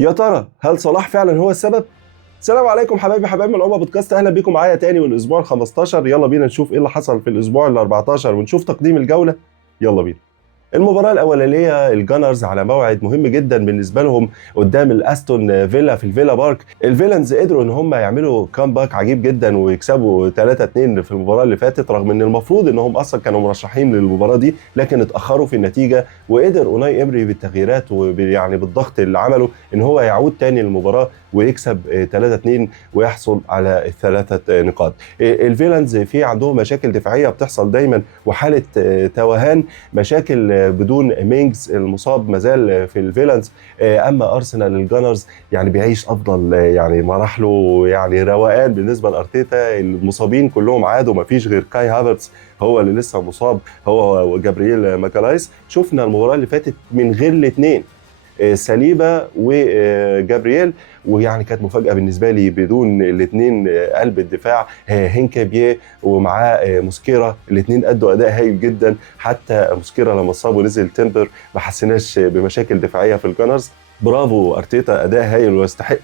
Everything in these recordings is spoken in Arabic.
يا ترى هل صلاح فعلا هو السبب؟ السلام عليكم حبايبي من الأمة بودكاست، اهلا بيكم معايا تاني والاسبوع ال 15. يلا بينا نشوف ايه اللي حصل في الاسبوع ال 14 ونشوف تقديم الجولة. يلا بينا. المباراة الأولانية الجانرز على موعد مهم جدا بالنسبة لهم قدام الأستون فيلا في الفيلا بارك. الفيلنز قدروا إن هم يعملوا كامباك عجيب جدا ويكسبوا 3-2 في المباراة اللي فاتت، رغم إن المفروض إنهم أصلا كانوا مرشحين للمباراة دي، لكن اتأخروا في النتيجة. وقدر أوناي إمري بالتغييرات ويعني بالضغط اللي عمله إن هو يعود تاني للمباراة ويكسب 3-2 ويحصل على الثلاثة نقاط. الفيلنز في عندهم مشاكل دفاعية بتحصل دايما وحالة توهان، مشاكل بدون مينجز المصاب مازال في الفيلنز. اما ارسنال الجانرز يعني بيعيش افضل يعني مراحله، يعني روقان بالنسبه لارتيتا. المصابين كلهم عادوا، ما فيش غير كاي هافرتس هو اللي لسه مصاب، هو وجابرييل ماكالايس. شفنا المباراه اللي فاتت من غير الاثنين، ساليبا وجابرييل، ويعني كانت مفاجاه بالنسبه لي بدون الاثنين قلب الدفاع هينكابيه ومعاه موسكيرا. الاثنين ادوا اداء هايل جدا، حتى موسكيرا لما اتصاب ونزل تمبر ما حسيناش بمشاكل دفاعيه في الجانرز. برافو ارتيتا، اداء هايل ويستحق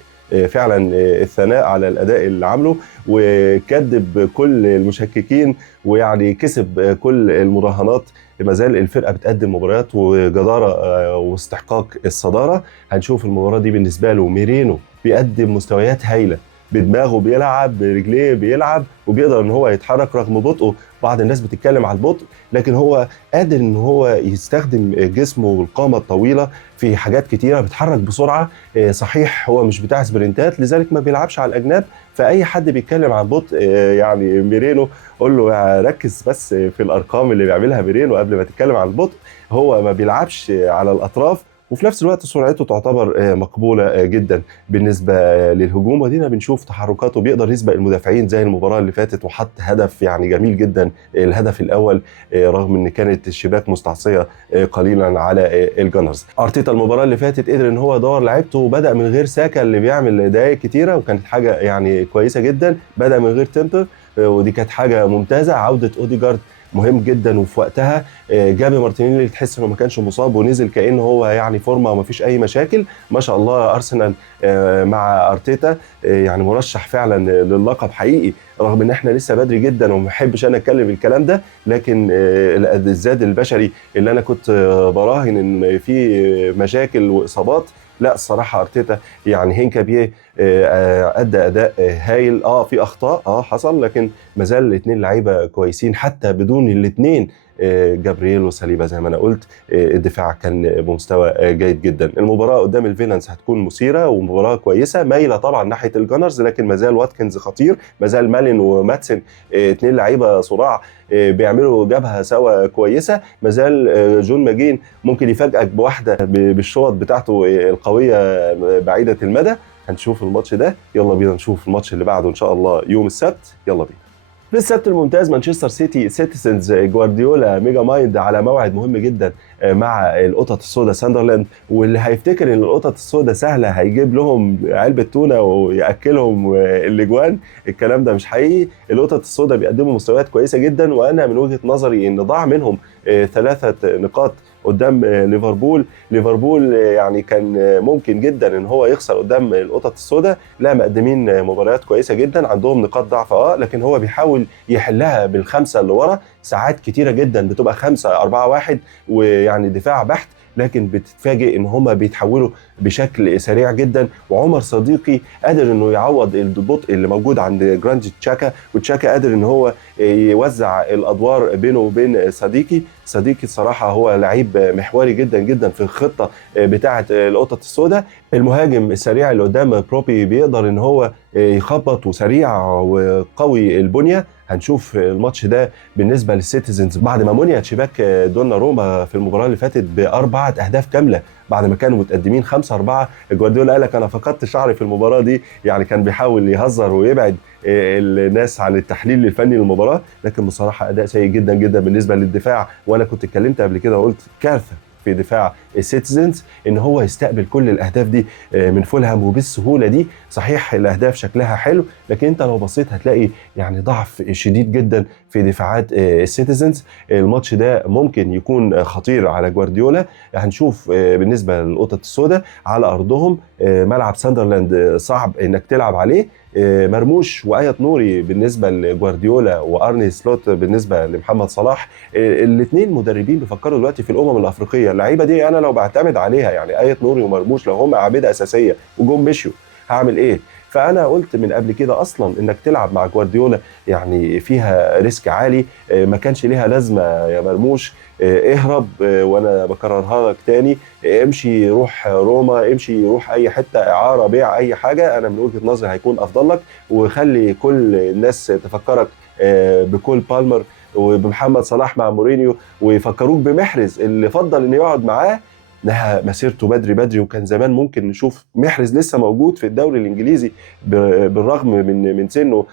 فعلا الثناء على الاداء اللي عامله، وكذب كل المشككين ويعني كسب كل المراهنات. ما زال الفرقه بتقدم مباريات وجداره واستحقاق الصداره. هنشوف المباراه دي بالنسبه له. ميرينو بيقدم مستويات هايله، بدماغه بيلعب، برجليه بيلعب، وبيقدر ان هو يتحرك رغم بطئه. بعض الناس بتتكلم على البطء، لكن هو قادر ان هو يستخدم جسمه والقامه الطويله في حاجات كتيره، بيتحرك بسرعه. صحيح هو مش بتاع سبرنتات لذلك ما بيلعبش على الاجناب، فاي حد بيتكلم عن بطء يعني ميرينو قول له ركز بس في الارقام اللي بيعملها ميرينو قبل ما تتكلم عن البطء. هو ما بيلعبش على الاطراف، وفي نفس الوقت سرعته تعتبر مقبوله جدا بالنسبه للهجوم. ودينا بنشوف تحركاته، بيقدر يسبق المدافعين زي المباراه اللي فاتت وحط هدف يعني جميل جدا، الهدف الاول، رغم ان كانت الشباك مستعصيه قليلا على الجانرز. ارتيتا المباراه اللي فاتت قدر ان هو يدور لعيبته وبدا من غير ساكا اللي بيعمل دقائق كتيره، وكانت حاجه يعني كويسه جدا. بدا من غير تمبر ودي كانت حاجه ممتازه. عوده اوديجارد مهم جدا وفي وقتها. جابي مارتينيلي اللي تحس انه ما كانش مصاب ونزل كانه هو يعني فورمه وما فيش اي مشاكل. ما شاء الله ارسنال مع ارتيتا يعني مرشح فعلا للقب حقيقي، رغم ان احنا لسه بدري جدا وما بحبش انا اتكلم الكلام ده، لكن الزاد البشري اللي انا كنت براهن ان في مشاكل واصابات، لا الصراحه ارتيتا يعني هينكابيه ادى اداء هايل. في اخطاء حصل، لكن ما زال الاثنين لعيبه كويسين حتى بدون الاثنين. جابرييل وساليبا زي ما انا قلت، الدفاع كان بمستوى جيد جدا. المباراه قدام الفيلنز هتكون مثيره ومباراه كويسه، مايله طبعا ناحيه الجانرز، لكن ما زال واتكنز خطير، ما زال مالين وماتسن اثنين لعيبه صراع بيعملوا جبهه سوا كويسه. ما زال جون ماجين ممكن يفاجئك بواحده بالشوط بتاعته القويه بعيده المدى. هنشوف الماتش ده. يلا بينا نشوف الماتش اللي بعده ان شاء الله يوم السبت. يلا بينا. في السبت الممتاز مانشستر سيتي سيتيزنز جوارديولا ميجا مايند على موعد مهم جدا مع القطط السوداء ساندرلاند. واللي هيفتكر ان القطط السوداء سهله هيجيب لهم علبه تونه وياكلهم الاجوان، الكلام ده مش حقيقي. القطط السوداء بيقدموا مستويات كويسه جدا، وانا من وجهه نظري ان ضاع منهم 3 نقاط قدام ليفربول يعني كان ممكن جدا ان هو يخسر قدام القطط السوداء. لا، مقدمين مباريات كويسه جدا، عندهم نقاط ضعف لكن هو بيحاول يحلها بالخمسه اللي ورا. ساعات كتيره جدا بتبقى 5-4-1 ويعني دفاع بحت، لكن بتتفاجئ ان هم بيتحولوا بشكل سريع جدا. وعمر صديقي قادر انه يعوض البطء اللي موجود عند جراند تشاكا، وتشاكا قادر ان هو يوزع الادوار بينه وبين صديقي الصراحه هو لعيب محوري جدا جدا في الخطه بتاعه القطط السوداء. المهاجم السريع اللي قدام بروبي بيقدر ان هو يخبط وسريع وقوي البنيه. هنشوف الماتش ده بالنسبه للسيتيزنز بعد ما منيت شباك دونا روما في المباراه اللي فاتت ب4 اهداف كامله بعد ما كانوا متقدمين 5-4. جوارديولا قال لك انا فقدت شعري في المباراه دي، يعني كان بيحاول يهزر ويبعد الناس عن التحليل الفني للمباراه، لكن بصراحه اداء سيء جدا جدا بالنسبه للدفاع. وانا كنت اتكلمت قبل كده وقلت كارثه في دفاع السيتيزنز ان هو يستقبل كل الاهداف دي من فولهام وبالسهوله دي. صحيح الاهداف شكلها حلو، لكن انت لو بصيت هتلاقي يعني ضعف شديد جدا في دفاعات السيتيزنز. الماتش ده ممكن يكون خطير على جوارديولا. هنشوف بالنسبه للقطط السوداء على ارضهم ملعب ساندرلاند صعب انك تلعب عليه. مرموش وآيت نوري بالنسبه لجوارديولا وارني سلوت بالنسبه لمحمد صلاح. الاثنين مدربين بيفكروا دلوقتي في الامم الافريقيه. اللعيبه دي انا لو بعتمد عليها، يعني آيت نوري ومرموش لو هم اعمده اساسيه وجم مشيوا هعمل ايه؟ فانا قلت من قبل كده اصلا انك تلعب مع جوارديولا يعني فيها ريسك عالي. ما كانش ليها لازمه يا مرموش. اهرب، وانا بكررها لك تاني، امشي روح روما، امشي روح اي حته اعاره بيع اي حاجه، انا من وجهه نظري هيكون افضل لك. وخلي كل الناس تفكرك بكول بالمر وبمحمد صلاح مع مورينيو، ويفكروك بمحرز اللي فضل انه يقعد معاه، نهى مسيرته بدري بدري. وكان زمان ممكن نشوف محرز لسه موجود في الدوري الانجليزي بالرغم من سنه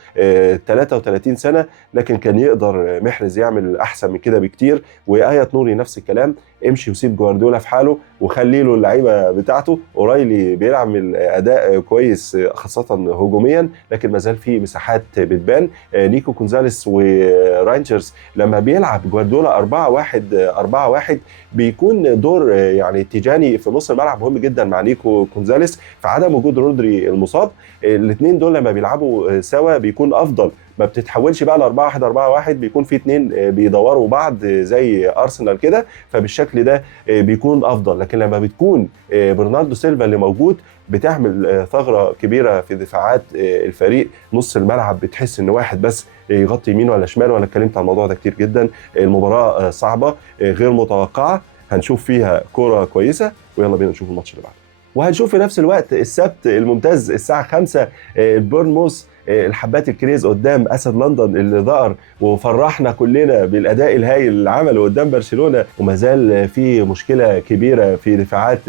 33 سنه، لكن كان يقدر محرز يعمل احسن من كده بكتير. وآية نوري نفس الكلام. امشي وسيب جوارديولا في حاله وخلي له اللعيبه بتاعته. اورايلي بيعمل اداء كويس خاصه هجوميا، لكن ما زال في مساحات بتبان. نيكو كونزاليس وراينجرز لما بيلعب جوارديولا 4-1 بيكون دور يعني تيجاني في نص الملعب مهم جدا مع نيكو كونزاليس في عدم وجود رودري المصاب. الاثنين دول لما بيلعبوا سوا بيكون افضل. ما بتتحولش بقى ل 4-1 بيكون في اثنين بيدوروا بعض زي ارسنال كده، فبالشكل ده بيكون افضل. لكن لما بتكون برناردو سيلفا اللي موجود بتعمل ثغره كبيره في دفاعات الفريق. نص الملعب بتحس ان واحد بس يغطي يمين ولا شمال، وانا اتكلمت عن الموضوع ده كتير جدا. المباراه صعبه غير متوقعه، هنشوف فيها كوره كويسه، ويلا بينا نشوف الماتش اللي بعده. وهنشوف في نفس الوقت السبت الممتاز الساعه 5 بورنموث الحبات الكريز قدام اسد لندن اللي ظهر وفرحنا كلنا بالاداء الهائل اللي عمله قدام برشلونه. وما زال في مشكله كبيره في دفاعات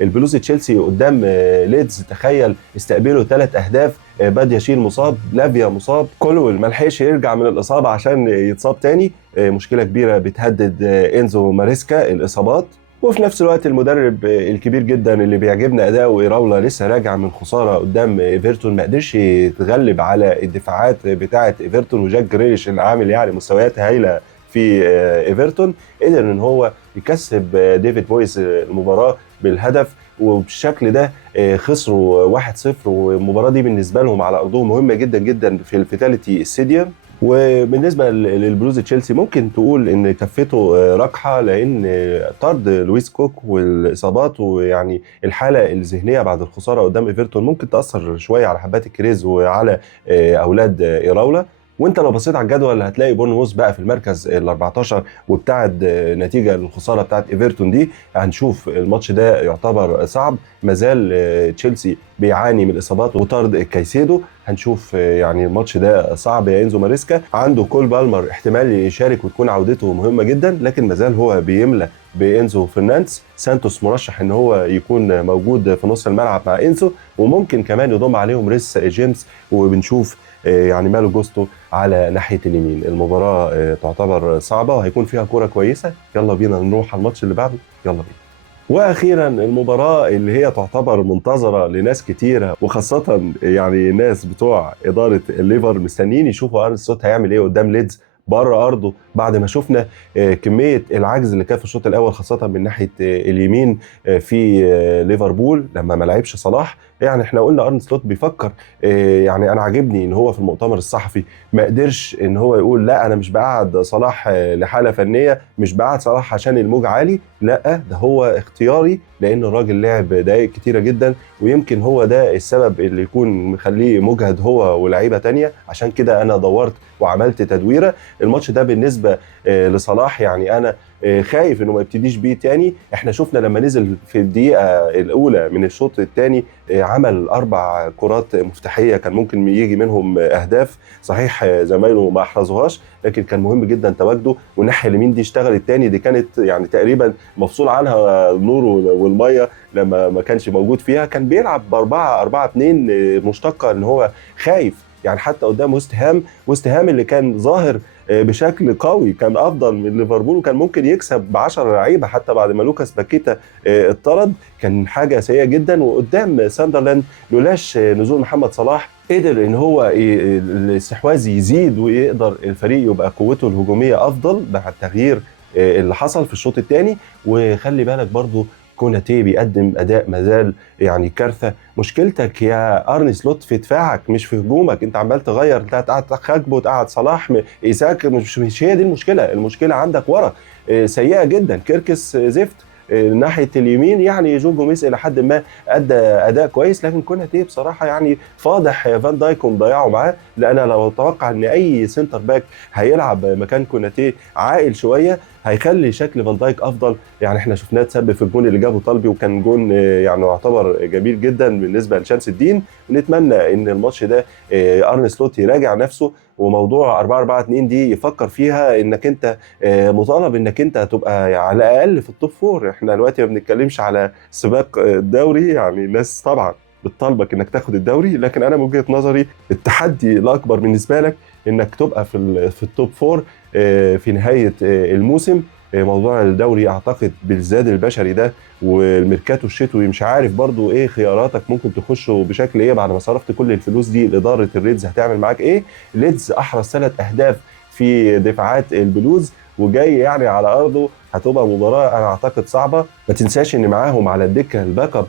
البلوز تشيلسي قدام ليدز. تخيل استقبلوا 3 أهداف. باد يشيل مصاب، لافيا مصاب، كولويل ملحقش يرجع من الاصابه عشان يتصاب تاني. مشكله كبيره بتهدد انزو ماريسكا الاصابات. وفي نفس الوقت المدرب الكبير جدا اللي بيعجبنا اداؤه إيراولا لسه راجع من خساره قدام ايفرتون، ما قدرش يتغلب على الدفاعات بتاعه ايفرتون. وجاك جريليش اللي عامل يعني مستويات هايله في ايفرتون قدر ان هو يكسب ديفيد مويس المباراه بالهدف. وبالشكل ده خسروا 1-0. والمباراه دي بالنسبه لهم على ارضهم مهمه جدا جدا في الفيتاليتي ستاديوم. وبالنسبه للبلوز تشيلسي ممكن تقول ان كفته راكحه، لان طرد لويس كوك والاصابات ويعني الحاله الذهنيه بعد الخساره قدام ايفرتون ممكن تاثر شويه على حبات الكريز وعلى اولاد إيراولا. وانت لو بصيت على الجدول هتلاقي بورنموث بقى في المركز ال 14 وابتعد نتيجه للخساره بتاعت ايفرتون دي. هنشوف الماتش ده يعتبر صعب. مازال تشيلسي بيعاني من الاصابات وطرد كايسيدو. هنشوف يعني الماتش ده صعب. يا انزو ماريسكا عنده كول بالمر احتمال يشارك وتكون عودته مهمه جدا، لكن مازال هو بيملى بانزو فرنانديز. سانتوس مرشح ان هو يكون موجود في نص الملعب مع انزو، وممكن كمان يضم عليهم ريس جيمس. وبنشوف يعني مالو جوستو على ناحيه اليمين. المباراه تعتبر صعبه وهيكون فيها كوره كويسه. يلا بينا نروح على الماتش اللي بعده، يلا بينا. واخيرا المباراه اللي هي تعتبر منتظره لناس كتيره، وخاصه يعني ناس بتوع اداره الليفر مستنيين يشوفوا ارن سلوت هيعمل ايه قدام ليدز بره ارضه، بعد ما شفنا كميه العجز اللي كان في الشوط الاول خاصه من ناحيه اليمين في ليفربول لما ما لعبش صلاح. يعني احنا قلنا ارن سلوت بيفكر. يعني انا عاجبني ان هو في المؤتمر الصحفي ما قدرش ان هو يقول لا انا مش بقعد صلاح لحاله فنيه، مش بقعد صلاح عشان الموج عالي، لا ده هو اختياري لان الراجل لعب دقائق كتيره جدا، ويمكن هو ده السبب اللي يكون مخليه مجهد هو ولاعيبه تانية. عشان كده انا دورت وعملت تدويره. الماتش ده بالنسبه لصلاح يعني انا خايف انه ما يبتديش بيه تاني. احنا شفنا لما نزل في الدقيقه الاولى من الشوط الثاني عمل 4 كرات مفتاحيه كان ممكن يجي منهم اهداف. صحيح زمايله ما احرزوهاش، لكن كان مهم جدا تواجده. والناحيه اليمين دي اشتغلت تاني، دي كانت يعني تقريبا مفصول عنها النور والميه لما ما كانش موجود فيها. كان بيلعب ب4-4-2 مشتقه ان هو خايف يعني حتى قدام وست هام اللي كان ظاهر بشكل قوي، كان افضل من ليفربول وكان ممكن يكسب ب10 لعيبه حتى بعد ما لوكاس باكيتا اتطرد، كان حاجه سيئه جدا. وقدام ساندرلاند لولاش نزول محمد صلاح قدر ان هو الاستحواذ يزيد ويقدر الفريق يبقى قوته الهجوميه افضل مع التغيير اللي حصل في الشوط الثاني. وخلي بالك برضو كوناتي بيقدم اداء مازال يعني كارثه. مشكلتك يا ارني سلوت في دفاعك مش في هجومك، انت عمال تغير، انت قاعد خاكبو، قاعد صلاح، ايساك، مش هي دي المشكله عندك ورا سيئه جدا. كيركس زفت ناحيه اليمين، يعني جو جوميز الى حد ما ادى اداء كويس، لكن كوناتي بصراحه يعني فاضح فان دايك ومضيعه معاه. لان انا لو اتوقع ان اي سنتر باك هيلعب مكان كوناتي عاقل شويه هيخلي شكل فان دايك افضل. يعني احنا شفناه تسبب في الجون اللي جابه طلبي، وكان جون يعني يعتبر جميل جدا بالنسبه لشمس الدين. نتمنى ان الماتش ده ارن سلوت يراجع نفسه، وموضوع 4-4-2 دي يفكر فيها انك انت مطالب انك انت تبقى على الاقل في التوب فور. احنا دلوقتي ما بنتكلمش على سباق الدوري، يعني الناس طبعا بتطالبك انك تاخد الدوري، لكن انا من وجهه نظري التحدي الاكبر بالنسبه لك انك تبقى في التوب فور في نهايه الموسم. موضوع الدوري اعتقد بالزاد البشري ده والميركاتو الشتوي مش عارف برضو ايه خياراتك، ممكن تخشوا بشكل ايه بعد ما صرفت كل الفلوس دي. اداره الريدز هتعمل معاك ايه؟ ليدز احرز 3 اهداف في دفاعات البلوز، وجاي يعني على ارضه، هتبقى مباراه انا اعتقد صعبه. ما تنساش ان معاهم على الدكه الباك اب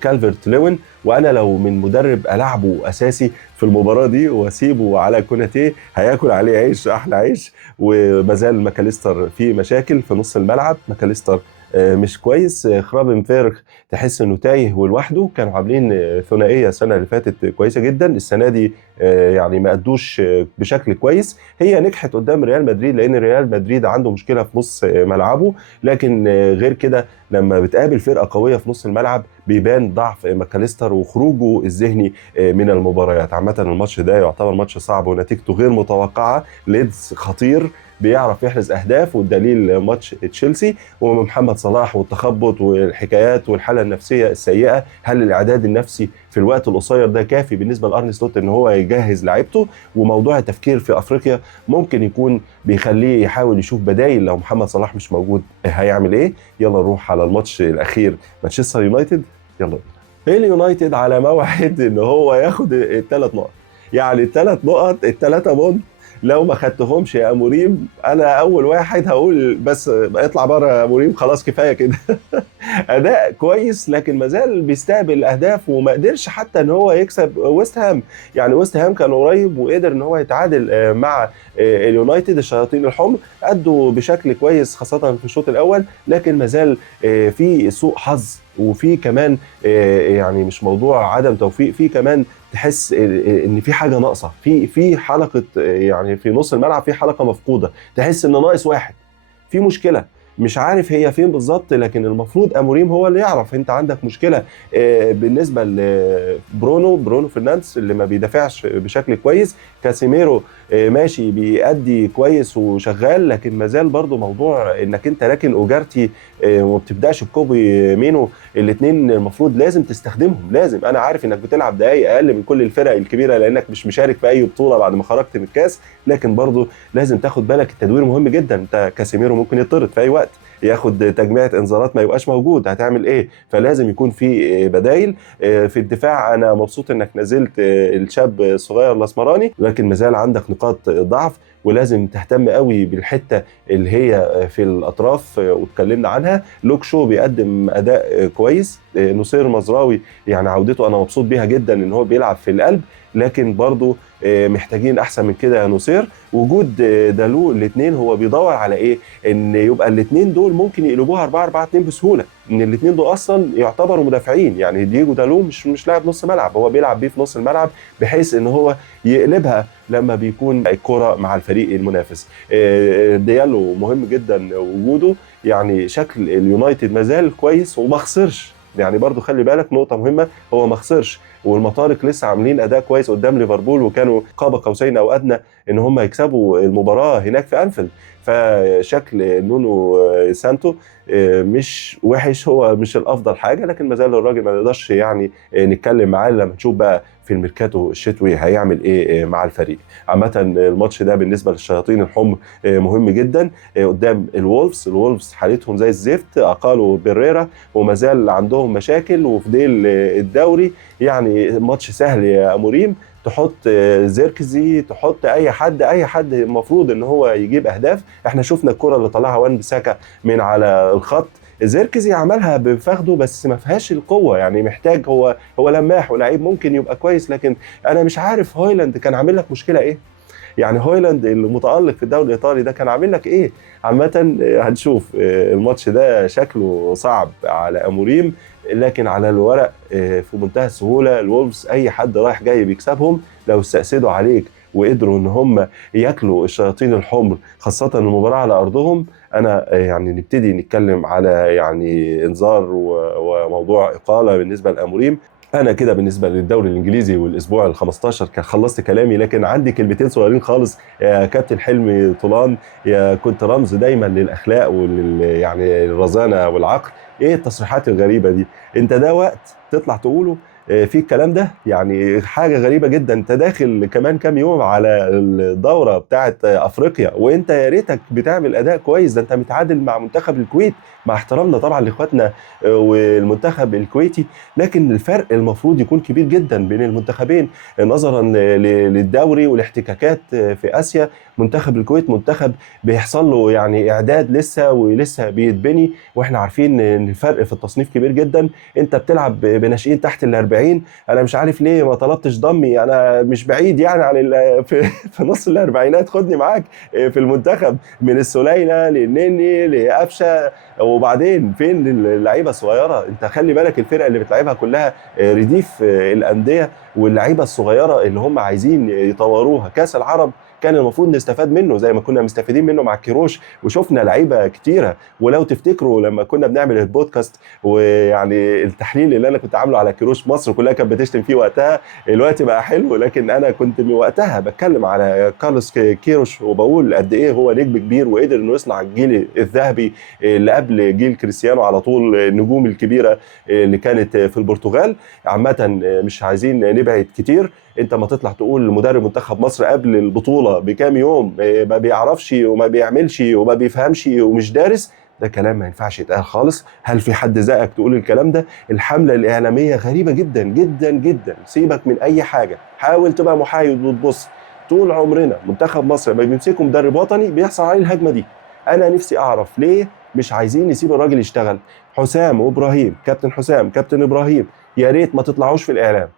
كالفرت لوين، وانا لو من مدرب العبه اساسي في المباراه دي واسيبه على كوناتي هياكل عليه عيش، احلى عيش. ومازال ماكاليستر في مشاكل في نص الملعب، ماكاليستر مش كويس. خرابن فيرخ تحس انه تايه ولوحده. كانوا عاملين ثنائيه السنه اللي فاتت كويسه جدا، السنه دي يعني ما ادوش بشكل كويس. هي نجحت قدام ريال مدريد لان ريال مدريد عنده مشكله في نص ملعبه، لكن غير كده لما بتقابل فرقه قويه في نص الملعب بيبان ضعف ماكاليستر وخروجه الذهني من المباريات. عامه الماتش ده يعتبر ماتش صعب ونتيجته غير متوقعه. ليدز خطير بيعرف يحرز اهداف، والدليل ماتش تشيلسي ومحمد صلاح والتخبط والحكايات والحاله النفسيه السيئه. هل الاعداد النفسي في الوقت القصير ده كافي بالنسبه لارني سلوت ان هو يجهز لعيبته؟ وموضوع التفكير في افريقيا ممكن يكون بيخليه يحاول يشوف بدايل لو محمد صلاح مش موجود هيعمل ايه. يلا نروح على الماتش الاخير، مانشستر يونايتد. يلا بينا. اليونايتد على موعد ان هو ياخد ال3 نقط، يعني ال3 نقط، ال3 بونت لو ما خدتهمش يا اموريم انا اول واحد هقول بس اطلع بره يا اموريم، خلاص كفايه كده. اداء كويس لكن مازال بيستقبل اهداف وما قدرش حتى ان هو يكسب ويست هام. يعني ويست هام كان قريب وقدر ان هو يتعادل مع اليونايتد. الشياطين الحمر ادوا بشكل كويس خاصه في الشوط الاول، لكن مازال في سوء حظ، وفي كمان يعني مش موضوع عدم توفيق، في كمان تحس ان في حاجه ناقصه في حلقه، يعني في نص الملعب في حلقه مفقوده، تحس ان ناقص واحد، في مشكله مش عارف هي فين بالظبط. لكن المفروض اموريم هو اللي يعرف. انت عندك مشكله بالنسبه لبرونو فرنانديز اللي ما بيدافعش بشكل كويس. كاسيميرو ماشي بيأدي كويس وشغال، لكن مازال برضو موضوع انك انت راكن اوجارتي وما بتبداش بكوبي مينو. الاثنين المفروض لازم تستخدمهم، لازم. انا عارف انك بتلعب دقايق اقل من كل الفرق الكبيره لانك مش مشارك في اي بطوله بعد ما خرجت من الكاس، لكن برضو لازم تاخد بالك، التدوير مهم جدا. انت كاسيميرو ممكن يطرد في اي وقت، ياخد تجميعة انذارات ما يبقاش موجود، هتعمل ايه؟ فلازم يكون في بدايل. في الدفاع انا مبسوط انك نزلت الشاب الصغير الاسمراني، لكن مازال عندك نقاط ضعف ولازم تهتم قوي بالحته اللي هي في الاطراف واتكلمنا عنها. لوك شو بيقدم اداء كويس. نصير مزراوي يعني عودته انا مبسوط بيها جدا ان هو بيلعب في القلب، لكن برضو محتاجين احسن من كده يا نصير. وجود دالو الاثنين هو بيدور على ايه؟ ان يبقى الاثنين دول ممكن يقلبوها 4-4-2 بسهوله، ان الاثنين دول اصلا يعتبروا مدافعين. يعني دييجو دالو مش لاعب نص ملعب، هو بيلعب بيه في نص الملعب بحيث ان هو يقلبها لما بيكون الكره مع الفريق المنافس. ديالو مهم جدا وجوده، يعني شكل اليونايتد مازال كويس وما خسرش. يعني برضو خلي بالك نقطه مهمه، هو ما خسرش، والمطارق لسه عاملين اداء كويس قدام ليفربول، وكانوا قاب قوسين او ادنى ان هم يكسبوا المباراه هناك في انفيلد. فشكل نونو سانتو مش وحش، هو مش الافضل حاجه، لكن ما زال الراجل ما نقدرش يعني نتكلم معاه لما نشوف بقى في الميركاتو الشتوي هيعمل ايه مع الفريق. عامه الماتش ده بالنسبه للشياطين الحمر مهم جدا قدام الولفز حالتهم زي الزفت، اقالوا بيريرا وما زال عندهم مشاكل وفي ديل الدوري. يعني ماتش سهل يا اموريم، تحط زيركزي، تحط اي حد المفروض ان هو يجيب اهداف. احنا شفنا الكره اللي طلعها وان بيساكا من على الخط، زيركزي عملها بفخده بس ما فيهاش القوه، يعني محتاج هو لماح ولاعيب ممكن يبقى كويس، لكن انا مش عارف هويلاند كان عامل لك مشكله ايه. يعني هويلاند المتألق في الدوري الإيطالي ده كان عامل لك إيه؟ عامة هنشوف الماتش ده شكله صعب على أموريم، لكن على الورق في منتهى السهولة. الولفز أي حد رايح جاي بيكسبهم، لو استأسدوا عليك وقدروا ان هم ياكلوا الشياطين الحمر خاصه المباراه على ارضهم، انا يعني نبتدي نتكلم على يعني انذار وموضوع اقاله بالنسبه لاموريم. انا كده بالنسبه للدوري الانجليزي والاسبوع ال 15 كان خلصت كلامي، لكن عندي كلمتين صغيرين خالص يا كابتن حلمي طولان، يا كنت رمز دايما للاخلاق يعني الرزانه والعقل. ايه التصريحات الغريبه دي؟ انت ده وقت تطلع تقوله في الكلام ده؟ يعني حاجه غريبه جدا. انت داخل كمان كام يوم على الدوره بتاعه افريقيا وانت يا ريتك بتعمل اداء كويس، ده انت متعادل مع منتخب الكويت، مع احترامنا طبعا لاخواتنا والمنتخب الكويتي، لكن الفرق المفروض يكون كبير جدا بين المنتخبين نظرا للدوري والاحتكاكات في اسيا. منتخب الكويت منتخب بيحصل له يعني اعداد لسه ولسه بيتبني، واحنا عارفين ان الفرق في التصنيف كبير جدا. انت بتلعب بناشئين تحت ال40، انا مش عارف ليه ما طلبتش ضمي، انا مش بعيد يعني عن في نص الاربعينات، خدني معاك في المنتخب من السليله للنني لقفشه. وبعدين فين اللعيبه الصغيره؟ انت خلي بالك الفرقه اللي بتلعبها كلها رديف الانديه، واللعيبه الصغيره اللي هم عايزين يطوروها. كاس العرب كان المفروض نستفاد منه زي ما كنا مستفيدين منه مع كيروش، وشفنا لعيبه كتيره. ولو تفتكروا لما كنا بنعمل البودكاست ويعني التحليل اللي انا كنت عامله على كيروش، مصر كلها كانت بتشتم فيه وقتها، الوقت بقى حلو، لكن انا كنت من وقتها بتكلم على كارلوس كيروش وبقول قد ايه هو نجم كبير وقدر انه يصنع الجيل الذهبي اللي قبل جيل كريستيانو على طول، النجوم الكبيره اللي كانت في البرتغال. عامه مش عايزين نبعد كتير، انت ما تطلع تقول مدرب منتخب مصر قبل البطوله بكام يوم ما بيعرفش وما بيعملش وما بيفهمش ومش دارس، ده كلام ما ينفعش يتقال خالص. هل في حد زقك تقول الكلام ده؟ الحمله الاعلاميه غريبه جدا جدا جدا. سيبك من اي حاجه، حاول تبقى محايد وتبص. طول عمرنا منتخب مصر لما بيمسكوا مدرب وطني بيحصل عليه الهجمه دي. انا نفسي اعرف ليه مش عايزين نسيب الراجل يشتغل. حسام وابراهيم، كابتن حسام كابتن ابراهيم، يا ريت ما تطلعوش في الاعلام،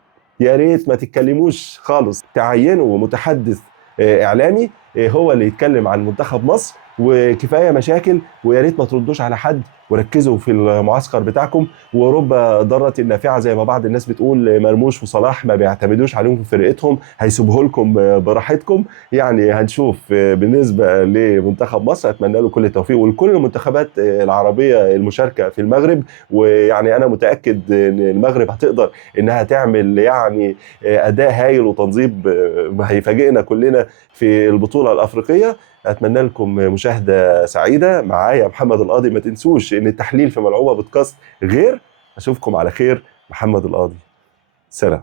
يا ريت ما تتكلموش خالص، تعينوا متحدث اعلامي هو اللي يتكلم عن منتخب مصر، وكفايه مشاكل، ويا ريت ما تردوش على حد وركزوا في المعسكر بتاعكم. ورب ضاره نافعه زي ما بعض الناس بتقول، مرموش وصلاح ما بيعتمدوش عليهم في فرقتهم، هيسيبوه لكم براحتكم. يعني هنشوف. بالنسبه لمنتخب مصر اتمنى له كل التوفيق ولكل المنتخبات العربيه المشاركه في المغرب، ويعني انا متاكد ان المغرب هتقدر انها تعمل يعني اداء هايل وتنظيم هيفاجئنا كلنا في البطوله الافريقيه. اتمنى لكم مشاهده سعيده. معايا محمد القاضي، ما تنسوش ان التحليل في ملعوبه بودكاست غير. اشوفكم على خير. محمد القاضي، سلام.